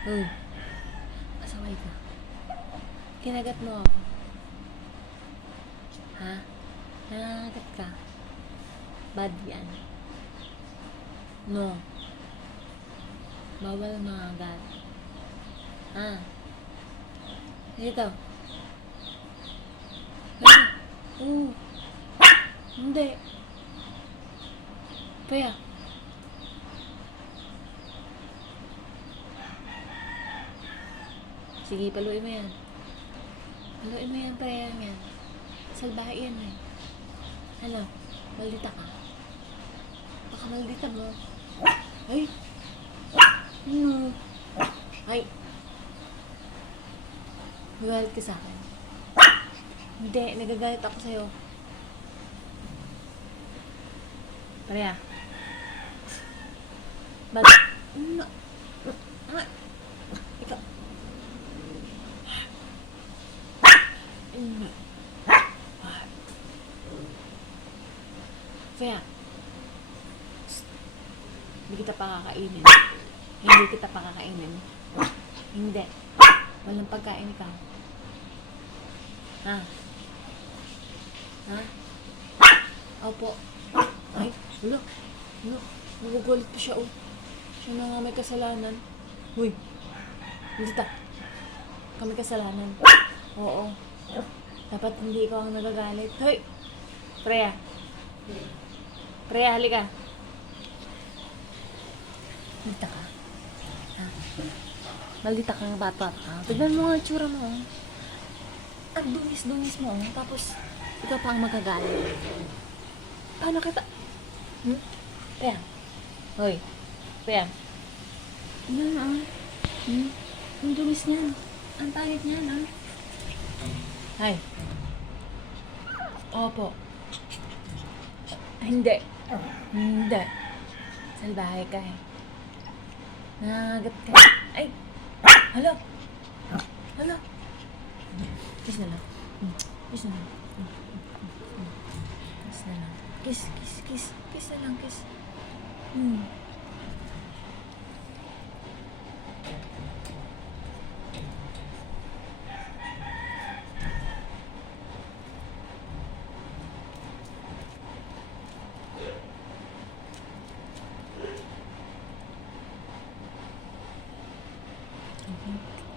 Uy, pasaway ka. Kinagat mo ako. Ha? Nangangagat ka. Bad yan. No. Bawal mangagat. Ha? Dito. Oo. Hindi. Kaya. Sige, paluin mo yan. Paluin mo yan, pre, yan. Salbahe yan, eh. Ano? Maldita ka? Baka maldita mo. Ay! Ano? Ay! Magalit ka sa akin. Hindi, nagagalit ako sa'yo. Pareha. Ba't? Ano? Ah! Ikaw. Kaya, hindi kita pakakainin. Hindi kita pakakainin. Hindi. Walang pagkain ikaw. Ha? Ha? Opo. Ay, wala. Wala. Nagugulit pa siya, oh. Siya na nga may kasalanan. Uy. Hindi ta. Kami kasalanan. Oo. Dapat hindi ikaw ang nagagalit. Hoy! Freya. Freya, halika. Maldita ka? Ha? Maldita kang bata ka? Tignan mo nga yung tsura mo. Ang dungis-dungis mo. Tapos, ikaw pa ang magagalit. Paano kita? Freya. Hoy. Freya. Yan, ang dungis niyan. Ang pangit niyan, ha? Hay. Opo. Hindi. Hindi. Salbahe ka, eh. Nangagat ka. Ay! Hala! Hala! Kiss na lang. Kiss na lang. Kiss na lang. Kiss, kiss, kiss. Kiss na lang, kiss.